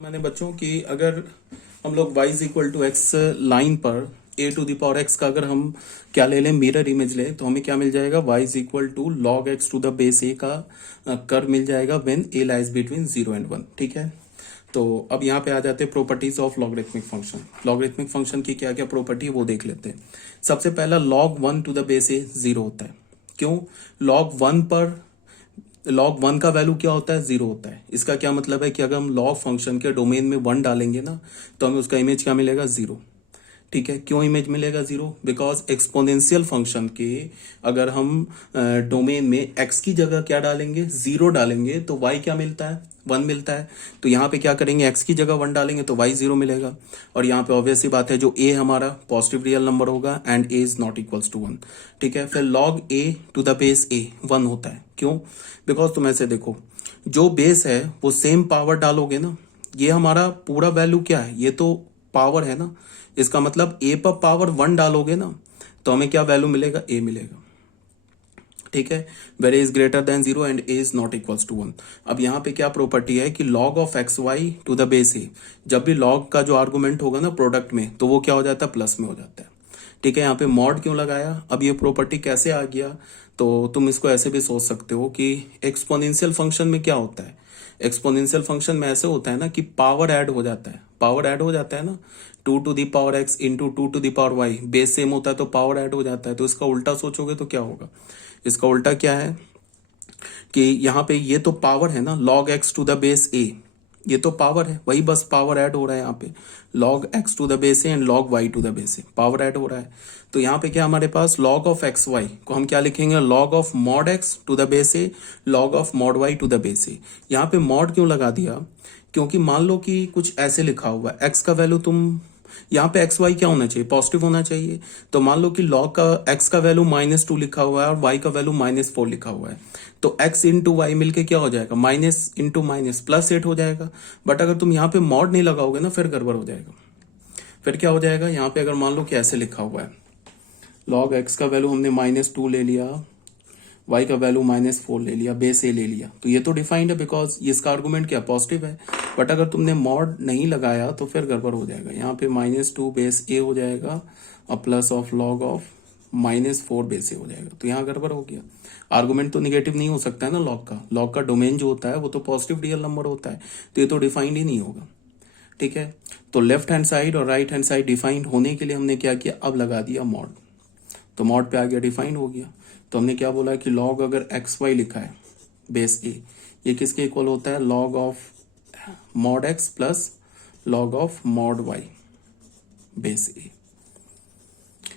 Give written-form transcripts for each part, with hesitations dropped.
मैंने बच्चों की अगर हम लोग y is equal to x line पर a to the power x का अगर हम क्या ले लें मिरर इमेज लें तो हमें क्या मिल जाएगा y is equal to log x to the base a का कर्व मिल जाएगा when a lies between 0 and 1। ठीक है, तो अब यहाँ पे आ जाते हैं properties of logarithmic function. Logarithmic function की क्या क्या प्रॉपर्टी है वो देख लेते हैं। सबसे पहला log 1 to the base a 0 होता है। क्यों? log 1 का वैल्यू क्या होता है? 0 होता है। इसका क्या मतलब है कि अगर हम लॉग फंक्शन के डोमेन में 1 डालेंगे ना तो हमें उसका इमेज क्या मिलेगा? 0। ठीक है, क्यों इमेज मिलेगा 0? बिकॉज एक्सपोनेंशियल फंक्शन के अगर हम डोमेन में x की जगह क्या डालेंगे? 0 डालेंगे तो y क्या मिलता है? 1 मिलता है। तो यहाँ पे क्या करेंगे? x की जगह 1 डालेंगे तो y 0 मिलेगा। और यहाँ पे ऑब्वियस सी बात है जो a हमारा पॉजिटिव रियल नंबर होगा and a is not equals to 1। ठीक है, फिर log a to the base a 1 होता है। क्यों? बिकॉज तुम ऐसे देखो, जो बेस है वो सेम पावर डालोगे ना, ये हमारा पूरा वैल्यू क्या है? ये तो पावर है ना। इसका मतलब a पर पावर 1 डालोगे ना तो हमें क्या वैल्यू मिलेगा? a मिलेगा। ठीक है, where a is greater than 0 and a is not equals to 1। अब यहाँ पे क्या प्रॉपर्टी है कि log of x y to the base a, जब भी log का जो आर्गुमेंट होगा ना प्रोडक्ट में तो वो क्या हो जाता है? प्लस में हो जाता है। ठीक है, यहाँ पे मॉड क्यों लगाया? अब ये प्रॉपर्टी कैसे आ गया? तो तुम इसको ऐसे भी सोच सकते हो कि एक्सपोनेंशियल फंक्शन में क्या होता है? एक्सपोनेंशियल फंक्शन में ऐसे होता है ना कि पावर ऐड हो जाता है। पावर ऐड हो जाता है ना, 2 to the power x into 2 to the power y, base same होता है तो पावर ऐड हो जाता है। तो इसका उल्टा सोचोगे तो क्या होगा? इसका उल्टा क्या है कि यहाँ पे ये तो पावर है ना, log x to the base a, ये तो पावर है, वही बस पावर ऐड हो रहा है यहाँ पे। log x to the base a and log y to the base a, power add हो रहा है। तो यहाँ पे क्या हमारे पास log ऑफ एक्स वाई को हम क्या लिखेंगे? log of mod x to the base a, log of mod y to the base a। यहाँ पे मॉड क्यों लगा दिया? क्योंकि मान लो कि कुछ ऐसे लिखा हुआ है, x का वैल्यू तुम यहाँ पे एक्स वाई क्या होना चाहिए? पॉजिटिव होना चाहिए। तो मान लो कि लॉग का एक्स का वैल्यू -2 लिखा हुआ है और वाई का वैल्यू -4 लिखा हुआ है, तो एक्स इंटू वाई मिलके क्या हो जाएगा? माइनस इंटू माइनस +8 हो जाएगा। बट अगर तुम यहाँ पे मॉड नहीं लगाओगे ना फिर गड़बड़ हो जाएगा। फिर क्या हो जाएगा? यहाँ पे अगर मान लो कि ऐसे लिखा हुआ है, लॉग एक्स का वैल्यू हमने -2 ले लिया, y का वैल्यू -4 ले लिया, बेस a ले लिया, तो ये तो डिफाइंड है बिकॉज इसका आर्गुमेंट क्या? पॉजिटिव है। बट अगर तुमने मॉड नहीं लगाया तो फिर गड़बड़ हो जाएगा। यहाँ पे -2 बेस a हो जाएगा और plus of log of -4 base a हो जाएगा, तो यहाँ गड़बड़ हो गया। आर्गुमेंट तो निगेटिव नहीं हो सकता है ना लॉग का। लॉग का डोमेन जो होता है वो तो पॉजिटिव रियल नंबर होता है, तो ये तो डिफाइंड ही नहीं होगा। ठीक है, तो लेफ्ट हैंड साइड और राइट हैंड साइड डिफाइंड होने के लिए हमने क्या किया? अब लगा दिया मॉड, तो मॉड पे आ गया, डिफाइंड हो गया। तो हमने क्या बोला कि log अगर एक्स वाई लिखा है बेस a, ये किसके इक्वल होता है? log of mod x plus log of mod y base a।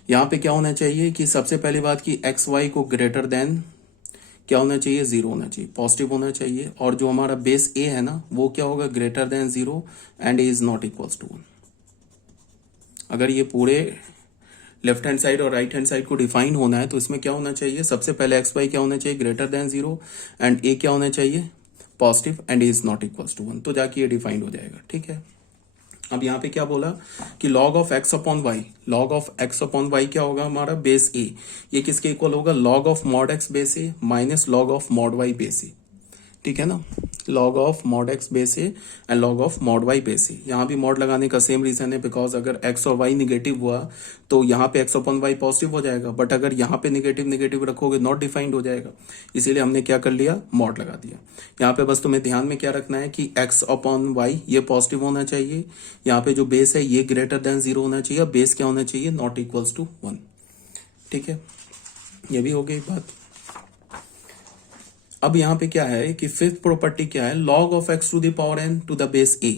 यहाँ पे क्या होना चाहिए कि सबसे पहली बात कि एक्स वाई को ग्रेटर देन क्या होना चाहिए? 0 होना चाहिए, पॉजिटिव होना चाहिए। और जो हमारा बेस a है ना वो क्या होगा? Greater than 0 and a is not equals to 1। अगर ये पूरे लेफ्ट हैंड साइड और राइट हैंड साइड को डिफाइन होना है तो इसमें क्या होना चाहिए? सबसे पहले एक्स वाई क्या होना चाहिए? ग्रेटर देन 0 एंड ए क्या होना चाहिए? Positive and a is not equals to 1, तो जाके ये डिफाइंड हो जाएगा। ठीक है, अब यहाँ पे क्या बोला कि log of x upon y, log of x upon y क्या होगा? हमारा बेस ए, ये किसके इक्वल होगा? log of mod x base a minus log of mod y base a. ठीक है ना, log of mod x base a and log of mod y base a. यहाँ भी मॉड लगाने का सेम रीजन है बिकॉज अगर x और y निगेटिव हुआ तो यहाँ पे x अपॉन वाई पॉजिटिव हो जाएगा, बट अगर यहाँ पे निगेटिव निगेटिव रखोगे नॉट डिफाइंड हो जाएगा, इसीलिए हमने क्या कर लिया? मॉड लगा दिया। यहाँ पे बस तुम्हें ध्यान में क्या रखना है कि x अपॉन वाई ये पॉजिटिव होना चाहिए, यहाँ पे जो बेस है ये ग्रेटर देन 0 होना चाहिए, बेस क्या होना चाहिए? Not equals to 1। ठीक है, ये भी हो गई बात। अब यहाँ पे क्या है कि फिफ्थ प्रॉपर्टी क्या है? log of x to the power n to the base a।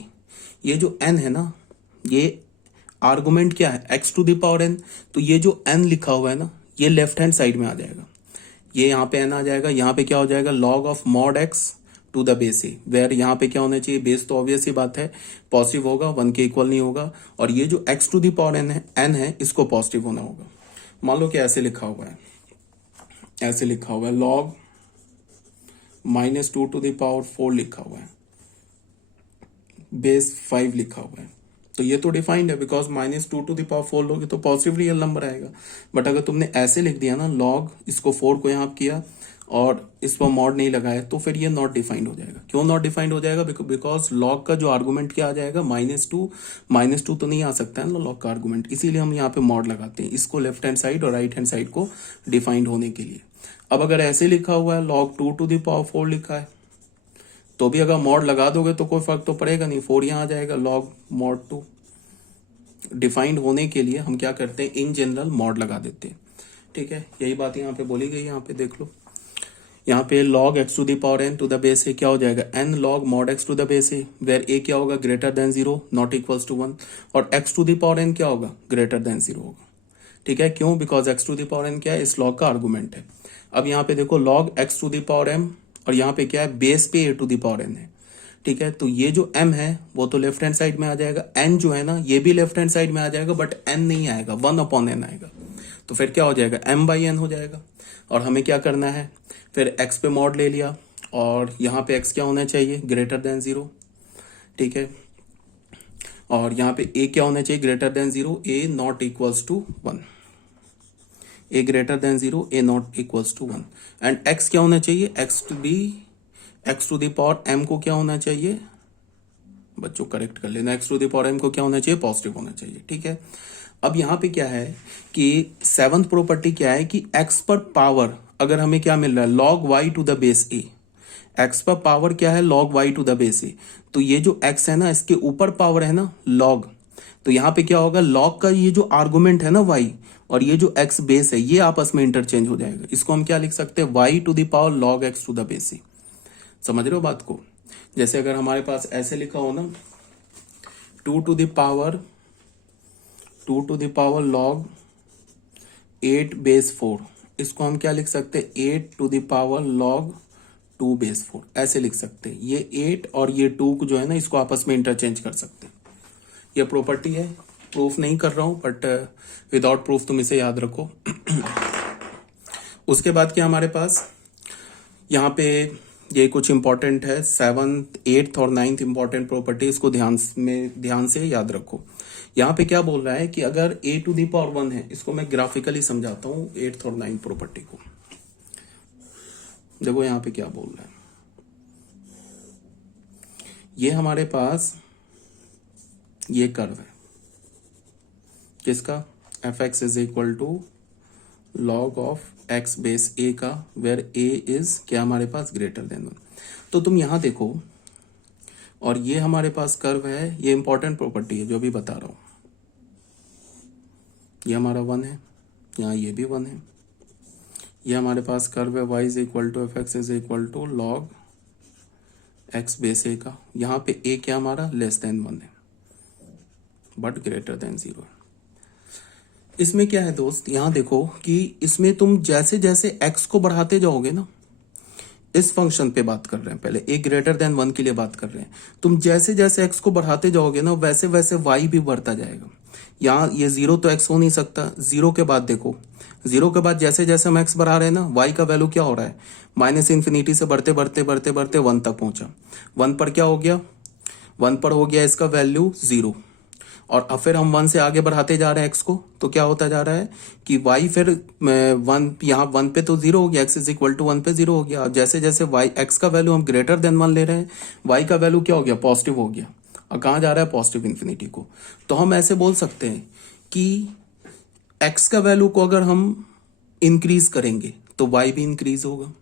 ये जो n है ना, ये आर्गुमेंट क्या है? x to the power n, तो ये जो n लिखा हुआ है ना ये लेफ्ट हैंड साइड में आ जाएगा, ये यहाँ पे n आ जाएगा। यहाँ पे क्या हो जाएगा? log of mod x to the base a, where यहाँ पे क्या होना चाहिए? बेस तो ऑब्वियस ही बात है पॉजिटिव होगा, 1 के इक्वल नहीं होगा। और ये जो x to the power n है इसको पॉजिटिव होना होगा। मान लो कि ऐसे लिखा हुआ है, ऐसे लिखा हुआ है log -2 टू द पावर 4 लिखा हुआ है, बेस 5 लिखा हुआ है, तो ये तो डिफाइंड है बिकॉज -2 टू द पावर 4 लोगे तो पॉजिटिव रियल नंबर आएगा। बट अगर तुमने ऐसे लिख दिया ना log, इसको 4 को यहाँ किया और इस पर मॉड नहीं लगाया तो फिर ये नॉट डिफाइंड हो जाएगा। क्यों नॉट डिफाइंड हो जाएगा? बिकॉज लॉग का जो आर्गुमेंट क्या आ जाएगा, -2 तो नहीं आ सकता है ना लॉग का आर्गुमेंट, इसीलिए हम यहाँ पे मॉड लगाते हैं इसको लेफ्ट हैंड साइड और राइट हैंड साइड को डिफाइंड होने के लिए। अब अगर ऐसे लिखा हुआ है log 2⁴ लिखा है तो भी अगर मॉड लगा दोगे तो कोई फर्क तो पड़ेगा नहीं, 4 यहाँ आ जाएगा log mod 2। डिफाइंड होने के लिए हम क्या करते हैं, इन जनरल मॉड लगा देते हैं। ठीक है, यही बात यहाँ पे बोली गई। यहाँ पे देख लो, यहाँ पे log x⁴n क्या हो जाएगा, n log mod x⁴ where a क्या होगा, greater than 0 not equals to 1, और x⁴n क्या होगा, ग्रेटर देन 0 होगा। ठीक है, क्यों? बिकॉज x⁴n क्या है, इस log का आर्गुमेंट है। अब यहाँ पे देखो log x⁴m और यहाँ पे क्या है, बेस पे a⁴n है। ठीक है, तो ये जो m है वो तो लेफ्ट हैंड साइड में आ जाएगा, n जो है ना ये भी लेफ्ट हैंड साइड में आ जाएगा, बट n नहीं आएगा, 1/n आएगा। तो फिर क्या हो जाएगा, m/n हो जाएगा। और हमें क्या करना है, फिर x पे मॉड ले लिया और यहाँ पे x क्या होना चाहिए, ग्रेटर देन 0। ठीक है, और यहाँ पे a क्या होना चाहिए, greater than 0, a not equals to 1, a greater than 0, a not equals to 1। And x क्या होना चाहिए, x⁴m को क्या होना चाहिए, बच्चों करेक्ट कर लेना, x⁴m को क्या होना चाहिए, पॉजिटिव होना चाहिए। ठीक है, अब यहाँ पे क्या है कि 7th प्रॉपर्टी क्या है कि x पर पावर अगर हमें क्या मिल रहा है, log y to the base a, x पर पावर क्या है, log y to the base a। तो ये जो x है ना इसके ऊपर पावर है ना log, तो यहाँ पे क्या होगा, log का ये जो आर्गुमेंट है ना y और ये जो x बेस है ये आपस में इंटरचेंज हो जाएगा। इसको हम क्या लिख सकते हैं, y to the power log x to the base a। समझ रहे हो बात को? जैसे अगर हमारे पास ऐसे लिखा हो ना, 2 to the power log 8 base 4, इसको हम क्या लिख सकते हैं, 8 to the power log 2 base 4, ऐसे लिख सकते हैं। ये 8 और ये 2 जो है ना इसको आपस में इंटरचेंज कर सकते हैं। ये प्रॉपर्टी है, प्रूफ नहीं कर रहा हूं बट विदाउट प्रूफ तुम इसे याद रखो। उसके बाद क्या हमारे पास यहाँ पे ये कुछ इंपॉर्टेंट है, 7th 8th और 9th इंपॉर्टेंट प्रॉपर्टी, इसको ध्यान से याद रखो। यहाँ पे क्या बोल रहा है कि अगर a टू दी पावर 1 है, इसको मैं ग्राफिकली समझाता हूँ 8th और 9th प्रॉपर्टी को। देखो यहाँ पे क्या बोल रहा है, ये हमारे पास ये कर्व है किसका, fx is equal to log of x base a का, वेयर a इज क्या हमारे पास, ग्रेटर देन 1। तो तुम यहां देखो, और ये हमारे पास कर्व है, ये इंपॉर्टेंट प्रॉपर्टी है जो भी बता रहा हूं। ये हमारा 1 है, यहाँ ये भी 1 है। ये हमारे पास कर्व है y is equal to fx is equal to log x base a का। यहाँ पे a क्या हमारा, लेस देन 1 है बट ग्रेटर देन 0 है। इसमें क्या है दोस्त, यहां देखो कि इसमें तुम जैसे जैसे x को बढ़ाते जाओगे ना, इस फंक्शन पे बात कर रहे हैं, पहले a ग्रेटर देन 1 के लिए बात कर रहे हैं, तुम जैसे जैसे x को बढ़ाते जाओगे ना वैसे वैसे y भी बढ़ता जाएगा। यहाँ ये 0 तो x हो नहीं सकता, 0 के बाद देखो, 0 के बाद जैसे जैसे हम x बढ़ा रहे हैं ना, y का वैल्यू क्या हो रहा है, -∞ से बढ़ते बढ़ते बढ़ते बढ़ते 1 तक पहुंचा। 1 पर क्या हो गया, 1 पर हो गया इसका वैल्यू 0, और अब फिर हम 1 से आगे बढ़ाते जा रहे हैं x को, तो क्या होता जा रहा है कि y फिर 1, यहाँ 1 पे तो 0 हो गया, x इज इक्वल टू 1 पे 0 हो गया। जैसे जैसे y x का वैल्यू हम ग्रेटर देन 1 ले रहे हैं, y का वैल्यू क्या हो गया, पॉजिटिव हो गया, और कहाँ जा रहा है, पॉजिटिव इन्फिनिटी को। तो हम ऐसे बोल सकते हैं कि x का वैल्यू को अगर हम इंक्रीज करेंगे तो y भी इंक्रीज होगा।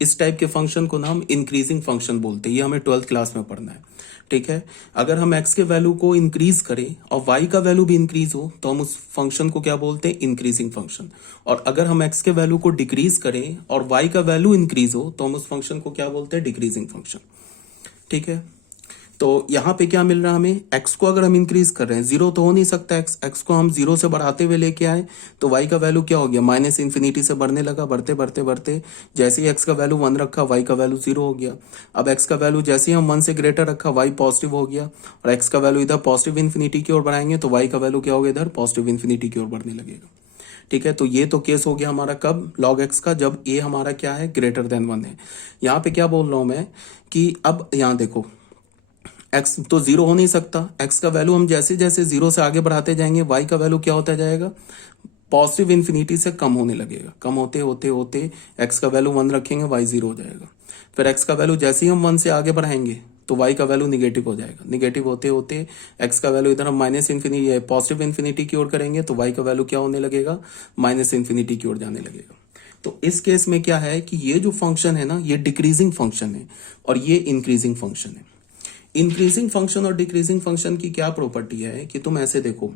इस टाइप के फंक्शन को ना हम इंक्रीजिंग फंक्शन बोलते हैं, ये हमें 12th क्लास में पढ़ना है। ठीक है, अगर हम x के वैल्यू को इंक्रीज करें और y का वैल्यू भी इंक्रीज हो तो हम उस फंक्शन को क्या बोलते हैं, इंक्रीजिंग फंक्शन। और अगर हम x के वैल्यू को डिक्रीज करें और y का वैल्यू इंक्रीज हो तो हम उस फंक्शन को क्या बोलते हैं, डिक्रीजिंग फंक्शन। ठीक है, तो यहाँ पे क्या मिल रहा है हमें, x को अगर हम इंक्रीज कर रहे हैं, 0 तो हो नहीं सकता, x को हम 0 से बढ़ाते हुए लेके आए तो y का वैल्यू क्या हो गया, -∞ से बढ़ने लगा, बढ़ते बढ़ते बढ़ते जैसे ही x का वैल्यू 1 रखा y का वैल्यू 0 हो गया। अब x का वैल्यू जैसे ही हम 1 से ग्रेटर रखा y पॉजिटिव हो गया, और x का वैल्यू इधर पॉजिटिव इन्फिनिटी की ओर बढ़ाएंगे तो y का वैल्यू क्या होगा, इधर पॉजिटिव इन्फिनिटी की ओर बढ़ने लगेगा। ठीक है, तो ये तो केस हो गया हमारा कब, log x का, जब a हमारा क्या है, ग्रेटर देन 1 है। यहाँ पे क्या बोल रहा हूं मैं कि अब यहाँ देखो, x तो 0 हो नहीं सकता, x का वैल्यू हम जैसे जैसे 0 से आगे बढ़ाते जाएंगे y का वैल्यू क्या होता जाएगा, पॉजिटिव इन्फिनिटी से कम होने लगेगा, कम होते होते होते एक्स का वैल्यू 1 रखेंगे, वाई 0 हो जाएगा। फिर एक्स का वैल्यू जैसे ही हम 1 से आगे बढ़ाएंगे तो वाई का वैल्यू निगेटिव हो जाएगा, निगेटिव होते होते एक्स का वैल्यू इधर हम माइनस इन्फिनिटी पॉजिटिव इन्फिनिटी की ओर करेंगे तो वाई का वैल्यू क्या होने लगेगा, माइनस इन्फिनिटी की ओर जाने लगेगा। तो इस केस में क्या है कि ये जो फंक्शन है ना, ये डिक्रीजिंग फंक्शन है और ये इंक्रीजिंग फंक्शन है। इंक्रीजिंग फंक्शन और डिक्रीजिंग फंक्शन की क्या प्रॉपर्टी है कि तुम ऐसे देखो,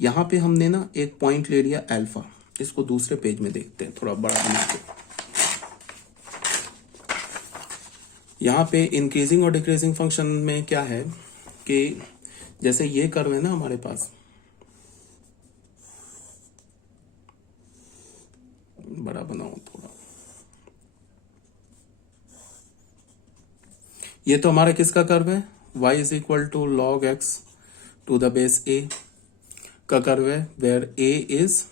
यहां पे हमने ना एक पॉइंट ले लिया अल्फा, इसको दूसरे पेज में देखते हैं थोड़ा बड़ा बना के। यहाँ पे इंक्रीजिंग और डिक्रीजिंग फंक्शन में क्या है कि जैसे ये कर्व है ना हमारे पास, बड़ा बनाओ थोड़ा, ये तो हमारा किसका कर्व है, y is equal to log x to the base a का कर्व है, where a is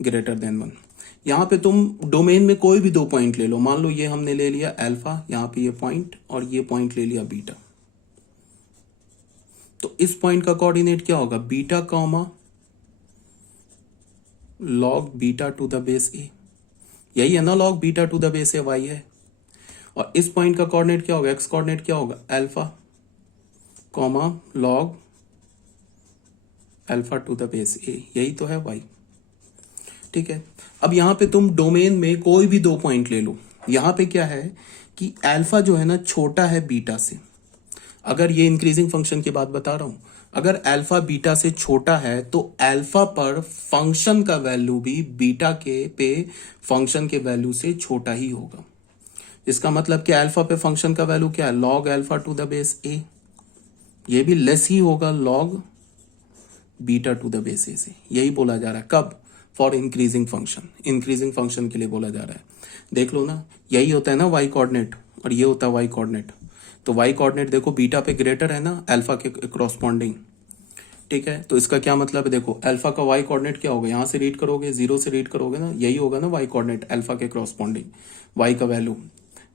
greater than 1। यहाँ पे तुम डोमेन में कोई भी दो पॉइंट ले लो, मान लो ये हमने ले लिया अल्फा, यहाँ पे ये पॉइंट और ये पॉइंट ले लिया बीटा, तो इस पॉइंट का कोऑर्डिनेट क्या होगा, beta comma log beta to the base a, यही है ना, log beta to the base a y है। और इस पॉइंट का कोऑर्डिनेट क्या होगा, एक्स कोऑर्डिनेट क्या होगा, alpha comma log alpha to the base a, यही तो है वाई। ठीक है, अब यहां पे तुम डोमेन में कोई भी दो पॉइंट ले लो, यहां पे क्या है कि अल्फा जो है ना छोटा है बीटा से, अगर ये इंक्रीजिंग फंक्शन की बात बता रहा हूं, अगर अल्फा बीटा से छोटा है तो अल्फा पर फंक्शन का वैल्यू भी बीटा के पे फंक्शन के वैल्यू से छोटा ही होगा। इसका मतलब कि अल्फा पे फंक्शन का वैल्यू क्या है, log alpha to the base a, ये भी लेस ही होगा log beta to the base a से, यही बोला जा रहा है कब, for increasing function, increasing function के लिए बोला जा रहा है। देख लो ना, यही होता है ना वाई कोऑर्डिनेट और ये होता है वाई कोऑर्डिनेट, तो वाई कोऑर्डिनेट देखो बीटा पे ग्रेटर है ना अल्फा के कॉरस्पॉन्डिंग। ठीक है, तो इसका क्या मतलब है, देखो अल्फा का वाई कोऑर्डिनेट क्या होगा, यहां से रीड करोगे, 0 से रीड करोगे ना, यही होगा ना वाई कोऑर्डिनेट, अल्फा के कॉरस्पॉन्डिंग वाई का वैल्यू,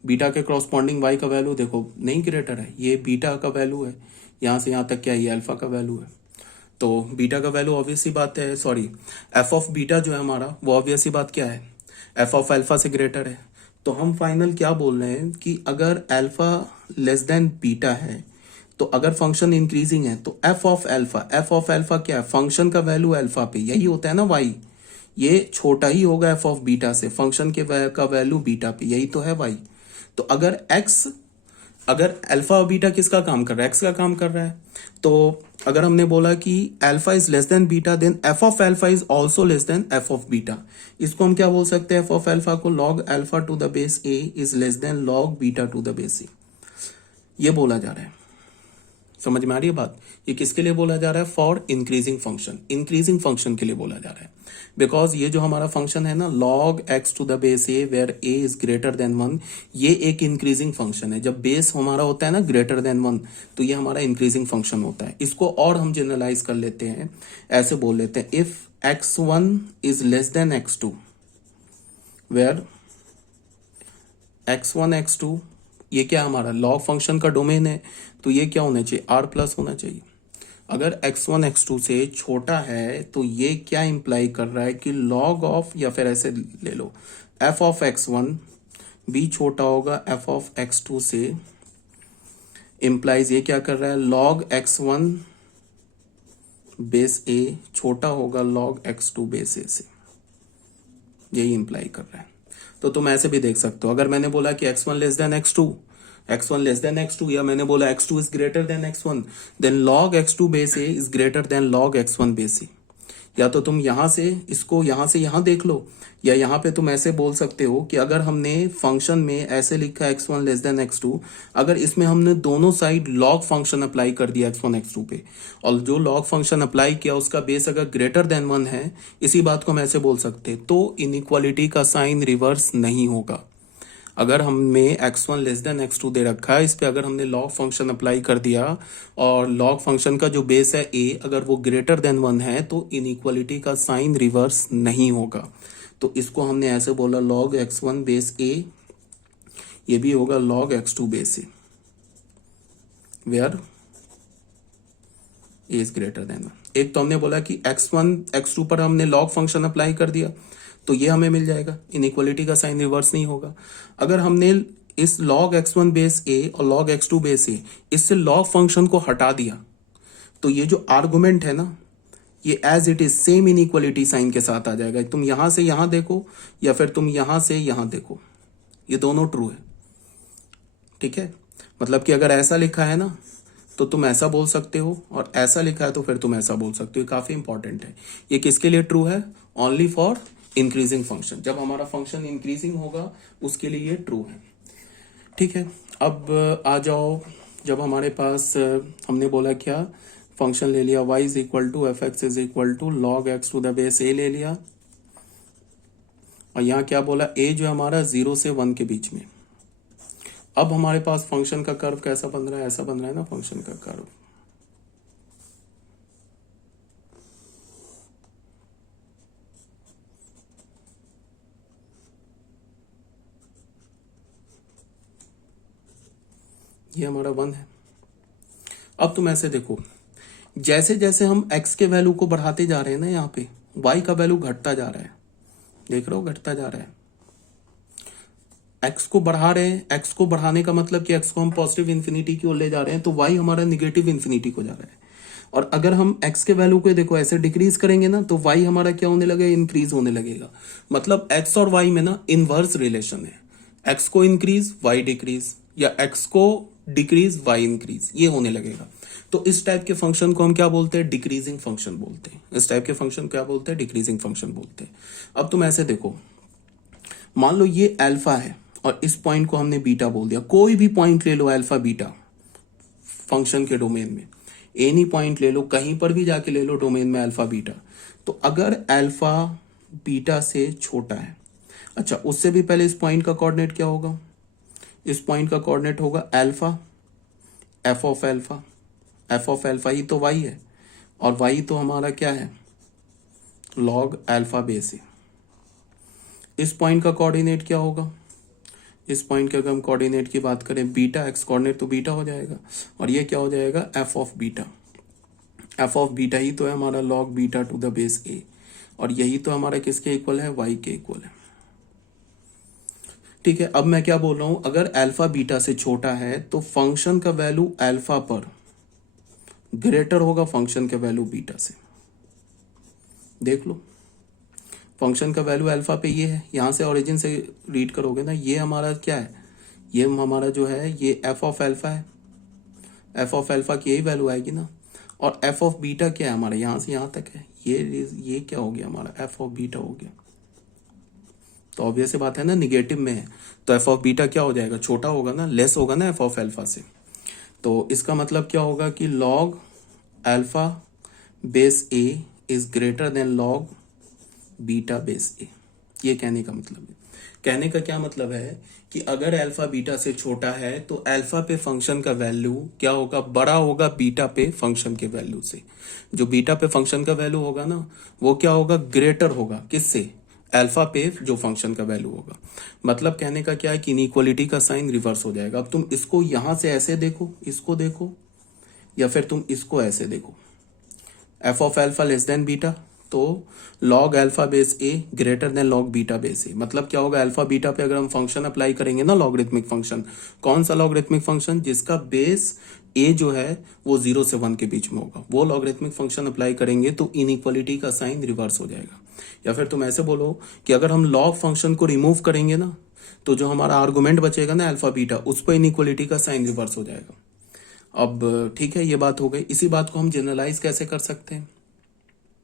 बीटा के कॉरस्पॉन्डिंग वाई का वैल्यू देखो नहीं ग्रेटर है, ये बीटा का वैल्यू है, यहां से यहां तक क्या है, ये अल्फा का वैल्यू है। तो बीटा का वैल्यू ऑब्वियस सी बात है, सॉरी एफ ऑफ बीटा जो है हमारा, वो ऑब्वियस सी बात क्या है, एफ ऑफ अल्फा से ग्रेटर है। तो हम फाइनल क्या बोल रहे हैं कि अगर अल्फा लेस देन बीटा है, तो अगर फंक्शन इंक्रीजिंग है तो एफ ऑफ अल्फा क्या है, फंक्शन का वैल्यू अल्फा पे, यही होता है ना वाई, ये छोटा ही होगा एफ ऑफ बीटा से, फंक्शन के का वैल्यू बीटा पे, यही तो है वाई। तो अगर अल्फा और बीटा किसका काम कर रहा है, एक्स का काम कर रहा है, तो अगर हमने बोला कि alpha is less than beta, then f of alpha is also less than f of beta. इसको हम क्या बोल सकते हैं, एफ ऑफ अल्फा को log alpha to the base a is less than log beta to the base a, ये बोला जा रहा है। समझ में आ रही है बात, ये किसके लिए बोला जा रहा है, for increasing function, increasing function के लिए बोला जा रहा है। बिकॉज ये जो हमारा फंक्शन है ना log x to the base a where a is greater than 1, ये एक इंक्रीजिंग फंक्शन है। जब बेस हमारा होता है ना ग्रेटर देन 1 तो ये हमारा इंक्रीजिंग फंक्शन होता है। इसको और हम जनरलाइज कर लेते हैं, ऐसे बोल लेते हैं, if x1 is less than x2 where x1 x2, ये क्या हमारा लॉग फंक्शन का डोमेन है, तो ये क्या होना चाहिए, r प्लस होना चाहिए। अगर x1 x2 से छोटा है तो ये क्या इंप्लाई कर रहा है कि log ऑफ, या फिर ऐसे ले लो f ऑफ x1 भी छोटा होगा f ऑफ x2 से, इंप्लाइज ये क्या कर रहा है, log x1 बेस a छोटा होगा log x2 बेस a से, यही इंप्लाई कर रहा है। तो तुम ऐसे भी देख सकते हो, अगर मैंने बोला कि x1 less than x1 less than x2, या मैंने बोला x2 is greater than x1, then log x2 base a is greater than log x1 base a। या तो तुम यहां से इसको यहां से यहां देख लो, या यहां पे तुम ऐसे बोल सकते हो कि अगर हमने फंक्शन में ऐसे लिखा x1 लेस देन x2, अगर इसमें हमने दोनों साइड log फंक्शन अप्लाई कर दिया x1 x2 पे, और जो log फंक्शन अप्लाई किया उसका बेस अगर ग्रेटर देन 1 है, इसी बात को हम ऐसे बोल सकते, तो इनइक्वालिटी का साइन रिवर्स नहीं होगा। अगर हमें x1 लेस देन x2 दे रखा है, इस पे अगर हमने log फंक्शन अप्लाई कर दिया और log फंक्शन का जो बेस है a अगर वो ग्रेटर देन 1 है, तो इनइक्वालिटी का साइन रिवर्स नहीं होगा। तो इसको हमने ऐसे बोला log x1 बेस a, ये भी होगा log x2 base a, where a is greater than 1। एक तो हमने बोला कि x1 x2 पर हमने लॉग फंक्शन अप्लाई कर दिया तो ये हमें मिल जाएगा, इनइक्वालिटी का साइन रिवर्स नहीं होगा। अगर हमने इस log x1 बेस a और log x2 बेस a इससे लॉग फंक्शन को हटा दिया तो ये जो आर्गुमेंट है ना ये as it is same inequality sign के साथ आ जाएगा। तुम यहां से यहां देखो या फिर तुम यहां से यहां देखो, ये दोनों ट्रू है। ठीक है, मतलब कि अगर ऐसा लिखा है ना तो तुम ऐसा बोल सकते हो और ऐसा लिखा है तो फिर तुम ऐसा बोल सकते हो। ये काफी इंपॉर्टेंट है। ये किसके लिए ट्रू है? Only for increasing function. जब हमारा फंक्शन इंक्रीजिंग होगा उसके लिए ये ट्रू है। ठीक है, अब आ जाओ, जब हमारे पास हमने बोला क्या, फंक्शन ले लिया y is equal to f x is equal to log x to the base a ले लिया, और यहाँ क्या बोला, a जो हमारा 0 से 1 के बीच में। अब हमारे पास फंक्शन का कर्व कैसा बन रहा है? ऐसा बन रहा है ना फंक्शन का कर्व। ये हमारा 1 है। अब तुम ऐसे देखो, जैसे जैसे हम x के वैल्यू को बढ़ाते जा रहे हैं ना, यहाँ पे y का वैल्यू घटता जा रहा है। देख रहे हो, घटता जा रहा है। x को बढ़ा रहे हैं, x को बढ़ाने का मतलब कि x को हम पॉजिटिव इन्फिनिटी की ओर ले जा रहे हैं तो y हमारा निगेटिव इन्फिनिटी को जा रहा है। और अगर हम x के वैल्यू को देखो ऐसे डिक्रीज करेंगे ना तो y हमारा क्या होने लगेगा? इंक्रीज होने लगेगा। मतलब x और y में ना इनवर्स रिलेशन है। x को इंक्रीज y डिक्रीज, या x को डिक्रीज y इंक्रीज, ये होने लगेगा। तो इस टाइप के फंक्शन को हम क्या बोलते हैं? डिक्रीजिंग फंक्शन बोलते हैं। इस टाइप के फंक्शन क्या बोलते हैं? डिक्रीजिंग फंक्शन बोलते हैं। अब तुम ऐसे देखो, मान लो ये अल्फा है और इस पॉइंट को हमने बीटा बोल दिया। कोई भी पॉइंट ले लो अल्फा बीटा फंक्शन के डोमेन में, एनी पॉइंट ले लो, कहीं पर भी जाके ले लो डोमेन में अल्फा बीटा। तो अगर अल्फा बीटा से छोटा है, अच्छा उससे भी पहले इस पॉइंट का कोऑर्डिनेट क्या होगा? इस पॉइंट का कोऑर्डिनेट होगा alpha f of alpha. F of alpha ही तो y है और y तो हमारा क्या है? लॉग अल्फा बेस है। इस पॉइंट का कोऑर्डिनेट क्या होगा? इस पॉइंट के अगर हम कोऑर्डिनेट की बात करें, बीटा, एक्स कोऑर्डिनेट तो बीटा हो जाएगा और ये क्या हो जाएगा? F of beta. F of beta ही तो है हमारा log beta to the base a, और यही तो हमारा किसके इक्वल है? y के इक्वल है। ठीक है, अब मैं क्या बोल रहा हूं, अगर अल्फा बीटा से छोटा है तो फंक्शन का वैल्यू अल्फा पर ग्रेटर होगा फंक्शन का वैल्यू बीटा से। देख लो, फंक्शन का वैल्यू अल्फा पे ये है, यहां से ओरिजिन से रीड करोगे ना, ये हमारा क्या है? ये हमारा जो है ये एफ ऑफ अल्फा है। एफ ऑफ अल्फा की यही वैल्यू आएगी ना। और एफ ऑफ बीटा क्या है हमारा? यहां से यहां तक है। ये क्या हो गया हमारा? एफ ऑफ बीटा हो गया। तो ऑब्वियस सी बात है ना, निगेटिव में है तो एफ ऑफ बीटा क्या हो जाएगा? छोटा होगा ना, लेस होगा ना एफ ऑफ अल्फा से। तो इसका मतलब क्या होगा कि log alpha base a is greater than log beta base a। ये कहने का मतलब है। कहने का क्या मतलब है कि अगर अल्फा बीटा से छोटा है तो अल्फा पे फंक्शन का वैल्यू क्या होगा? बड़ा होगा बीटा पे फंक्शन के वैल्यू से। जो बीटा पे फंक्शन का वैल्यू होगा ना वो क्या होगा? ग्रेटर होगा। किससे? अल्फा पे जो फंक्शन का वैल्यू होगा। मतलब कहने का क्या है कि इनइक्वालिटी का साइन रिवर्स हो जाएगा। अब तुम इसको यहां से ऐसे देखो, इसको देखो, या फिर तुम इसको ऐसे देखो, f of alpha less than beta, तो log alpha base a greater than log beta base a। मतलब क्या होगा? अल्फा बीटा पे अगर हम फंक्शन अप्लाई करेंगे ना, लॉगरिथमिक फंक्शन, कौन सा लॉगरिथमिक फंक्शन? जिसका बेस a जो है वो 0 से 1 के बीच में होगा, वो लॉगरिथमिक फंक्शन अप्लाई करेंगे तो इनइक्वालिटी का साइन रिवर्स हो जाएगा। या फिर तुम ऐसे बोलो कि अगर हम लॉग फंक्शन को रिमूव करेंगे ना तो जो हमारा आर्गुमेंट बचेगा ना अल्फा बीटा, उस पर इनइक्वालिटी का साइन रिवर्स हो जाएगा। अब ठीक है, ये बात हो गई। इसी बात को हम जनरलाइज कैसे कर सकते हैं?